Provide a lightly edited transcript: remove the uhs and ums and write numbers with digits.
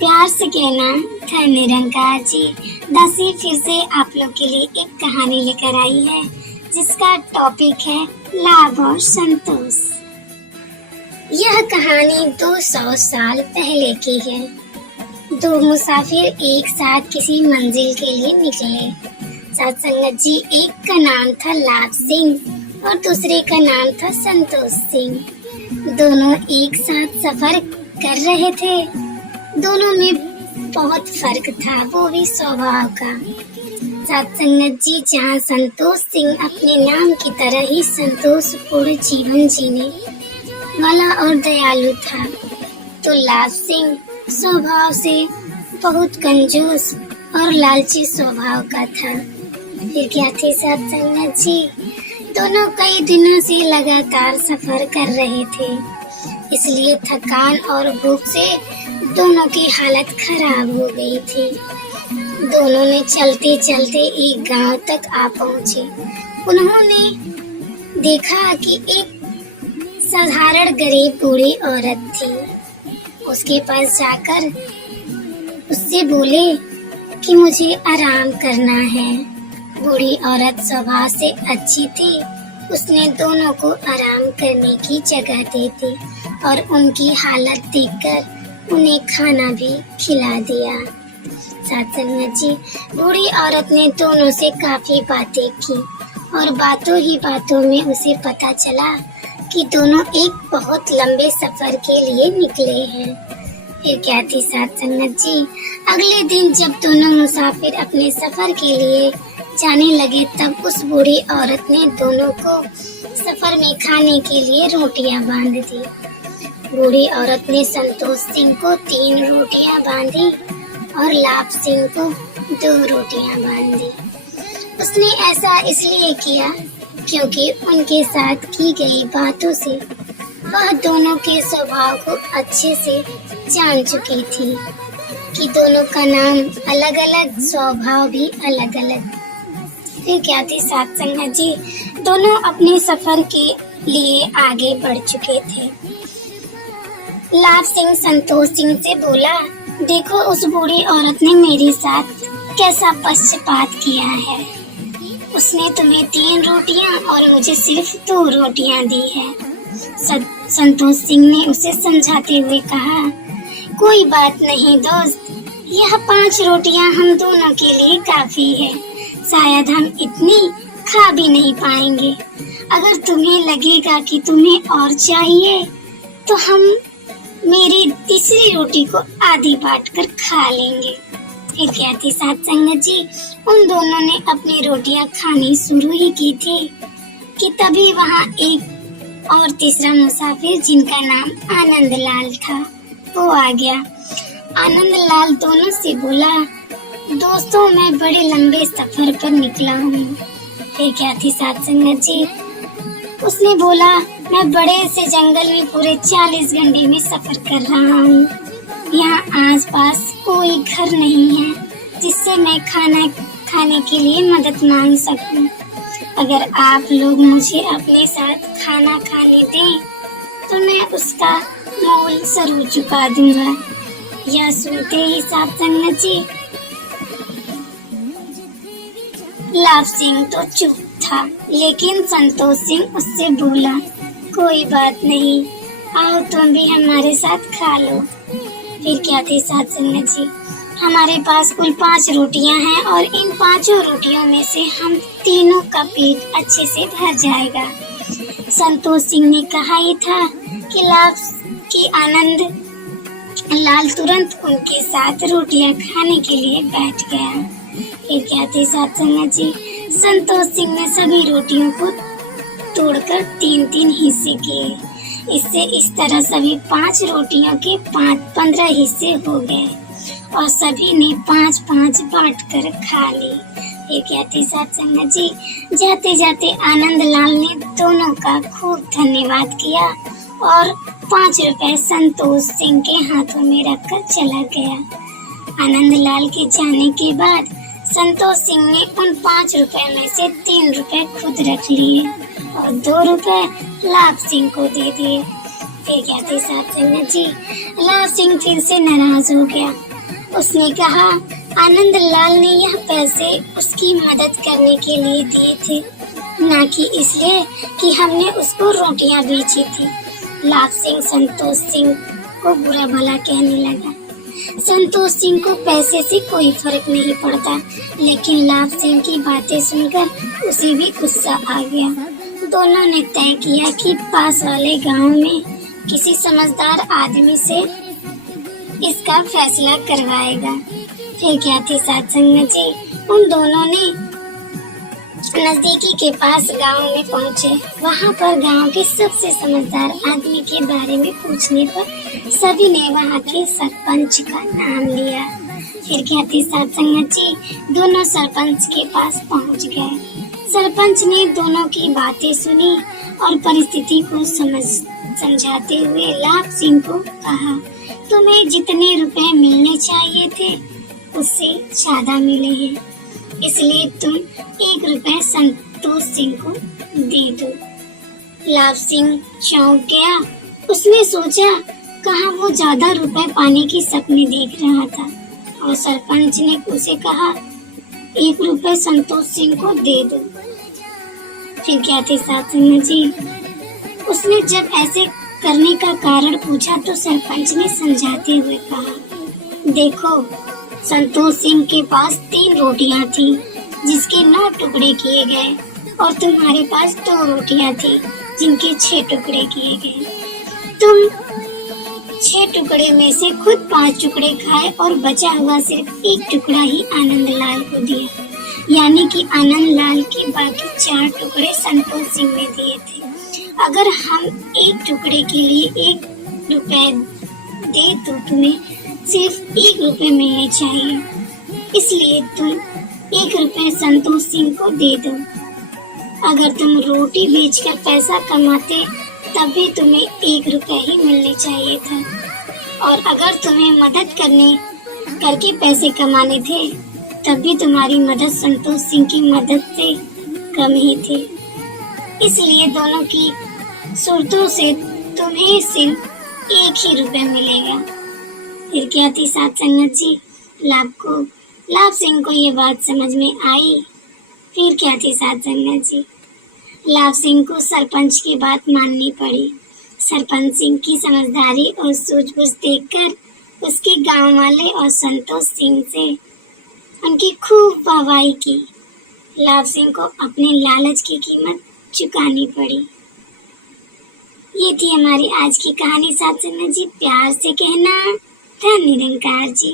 प्यार से कहना था निरंकार जी। दासी फिर से आप लोग के लिए एक कहानी लेकर आई है जिसका टॉपिक है लाभ और संतोष। यह कहानी 200 साल पहले की है। दो मुसाफिर एक साथ किसी मंजिल के लिए निकले। सत्संगत जी, एक का नाम था लाभ सिंह और दूसरे का नाम था संतोष सिंह। दोनों एक साथ सफर कर रहे थे। दोनों में बहुत फर्क था, वो भी स्वभाव का। सत्संगत जी, जहाँ संतोष सिंह अपने नाम की तरह ही संतोषपूर्ण जीवन जीने वाला और दयालु था, तो लाभ सिंह स्वभाव से बहुत कंजूस और लालची स्वभाव का था। फिर क्या थे सत्संगत जी, दोनों कई दिनों से लगातार सफर कर रहे थे, इसलिए थकान और भूख से दोनों की हालत खराब हो गई थी। दोनों ने चलते चलते एक गांव तक आ पहुंचे। उन्होंने देखा कि एक साधारण गरीब बूढ़ी औरत थी। उसके पास जाकर उससे बोले कि मुझे आराम करना है। बूढ़ी औरत स्वभाव से अच्छी थी। उसने दोनों को आराम करने की जगह दे दी और उनकी हालत देखकर उन्हें खाना भी खिला दिया। सत्संगत जी, बूढ़ी औरत ने दोनों से काफी बातें की और बातों ही बातों में उसे पता चला कि दोनों एक बहुत लंबे सफर के लिए निकले हैं। फिर क्या थी सत्संगत जी, अगले दिन जब दोनों मुसाफिर अपने सफर के लिए जाने लगे, तब उस बूढ़ी औरत ने दोनों को सफर में खाने के लिए रोटियां बांध दी। बूढ़ी औरत ने संतोष सिंह को 3 रोटियां बांधी और लाभ सिंह को 2 रोटियां बांधी। उसने ऐसा इसलिए किया क्योंकि उनके साथ की गई बातों से वह दोनों के स्वभाव को अच्छे से जान चुकी थी कि दोनों का नाम अलग अलग, स्वभाव भी अलग अलग। फिर क्या थी सत्संगत जी, दोनों अपने सफर के लिए आगे बढ़ चुके थे। लाभ सिंह संतोष सिंह से बोला, देखो उस बूढ़ी औरत ने मेरे साथ कैसा पक्षपात किया है। उसने तुम्हें 3 रोटियां और मुझे सिर्फ 2 रोटियां दी है। संतोष सिंह ने उसे समझाते हुए कहा, कोई बात नहीं दोस्त, यह 5 रोटियां हम दोनों के लिए काफी है। शायद हम इतनी खा भी नहीं पाएंगे। अगर तुम्हें लगेगा कि तुम्हें और चाहिए तो हम मेरी तीसरी रोटी को आधी बांट कर खा लेंगे। फिर क्या थी सत्संगत जी, उन दोनों ने अपनी रोटियां खानी शुरू ही की थी कि तभी वहाँ एक और तीसरा मुसाफिर जिनका नाम आनंद लाल था, वो आ गया। आनंद लाल दोनों से बोला, दोस्तों मैं बड़े लंबे सफर पर निकला हूँ। फिर क्या थी सत्संगत जी, उसने बोला, मैं बड़े से जंगल में पूरे 40 घंटे में सफर कर रहा हूँ। यहाँ आसपास कोई घर नहीं है जिससे मैं खाना खाने के लिए मदद मांग सकूं। अगर आप लोग मुझे अपने साथ खाना खाने दें तो मैं उसका मोल जरूर चुका दूंगा। यह सुनते ही सत्संगत जी, लाभ सिंह तो चुप था, लेकिन संतोष सिंह उससे बोला, कोई बात नहीं, आओ तुम भी हमारे साथ खा लो। फिर क्या थे सत्संगत जी, हमारे पास कुल 5 रोटियां हैं और इन 5 रोटियों में से हम तीनों का पेट अच्छे से भर जाएगा। संतोष सिंह ने कहा ही था कि लाभ की आनंद लाल तुरंत उनके साथ रोटियां खाने के लिए बैठ गया। फिर क्या थे सत्संगत जी, संतोष सिंह ने सभी रोटियों को तोड़कर 3-3 हिस्से किए। इससे इस तरह सभी 5 रोटियों के 15 हिस्से हो गए और सभी ने 5-5 बांट कर खा ली। ये कहते सत्संगत जी, जाते जाते आनंद लाल ने दोनों का खूब धन्यवाद किया और 5 रुपए संतोष सिंह के हाथों में रखकर चला गया। आनंद लाल के जाने के बाद संतोष सिंह ने उन 5 रुपए में से 3 रुपए खुद रख लिए और 2 रुपए लाभ सिंह को दे दिए। फिर क्या थी साथ संगत जी, लाभ सिंह फिर से नाराज हो गया। उसने कहा आनंद लाल ने यह पैसे उसकी मदद करने के लिए दिए थे, ना कि इसलिए कि हमने उसको रोटियां बेची थी। लाभ सिंह संतोष सिंह को बुरा भला कहने लगा। संतोष सिंह को पैसे से कोई फर्क नहीं पड़ता, लेकिन लाभ सिंह की बातें सुनकर उसे भी गुस्सा आ गया। दोनों ने तय किया कि पास वाले गांव में किसी समझदार आदमी से इसका फैसला करवाएगा। फिर क्या थी साथ संगत जी, उन दोनों ने नजदीकी के पास गांव में पहुंचे। वहां पर गांव के सबसे समझदार आदमी के बारे में पूछने पर सभी ने वहां के सरपंच का नाम लिया। फिर क्या थी साथ संगत जी, दोनों सरपंच के पास पहुंच गए। सरपंच ने दोनों की बातें सुनी और परिस्थिति को समझाते हुए लाभ सिंह को कहा, तुम्हें जितने रुपए मिलने चाहिए थे उससे ज्यादा मिले हैं, इसलिए तुम 1 रुपए संतोष सिंह को दे दो। लाभ सिंह चौंक गया। उसने सोचा कहाँ वो ज्यादा रुपए पाने की सपने देख रहा था, और सरपंच ने उसे कहा 1 रुपए संतोष सिंह को दे दो। फिर क्या थे साथ संगत जी, उसने जब ऐसे करने का कारण पूछा तो सरपंच ने समझाते हुए कहा, देखो संतोष सिंह के पास 3 रोटियां थी जिसके 9 टुकड़े किए गए, और तुम्हारे पास 2 रोटियां थी जिनके 6 टुकड़े किए गए। तुम 6 टुकड़े में से खुद 5 टुकड़े खाए और बचा हुआ सिर्फ 1 टुकड़ा ही आनंद लाल को दिया, यानी कि आनंद लाल के बाकी 4 टुकड़े संतोष सिंह ने दिए थे। अगर हम 1 टुकड़े के लिए 1 रुपए दे तो तुम्हें सिर्फ 1 रुपए मिलने चाहिए, इसलिए तुम 1 रुपए संतोष सिंह को दे दो। अगर तुम रोटी बेचकर पैसा कमाते तब भी तुम्हें 1 रुपए ही मिलने चाहिए था, और अगर तुम्हें मदद करके पैसे कमाने थे तब भी तुम्हारी मदद संतोष सिंह की मदद से कम ही थी, इसलिए दोनों की सूरतों से तुम्हें सिर्फ 1 ही रुपए मिलेगा। फिर क्या थी साथ संगत जी, लाभ सिंह को ये बात समझ में आई। फिर क्या थी साथ संगत जी, लाभ सिंह को सरपंच की बात माननी पड़ी। सरपंच सिंह की समझदारी और सूझबूझ देखकर उसके गांव वाले और संतोष सिंह से उनकी खूब वाहवाही की। लाभ सिंह को अपने लालच की कीमत चुकानी पड़ी। ये थी हमारी आज की कहानी साथ संगत जी। प्यार से कहना, धन्य निरंकार जी।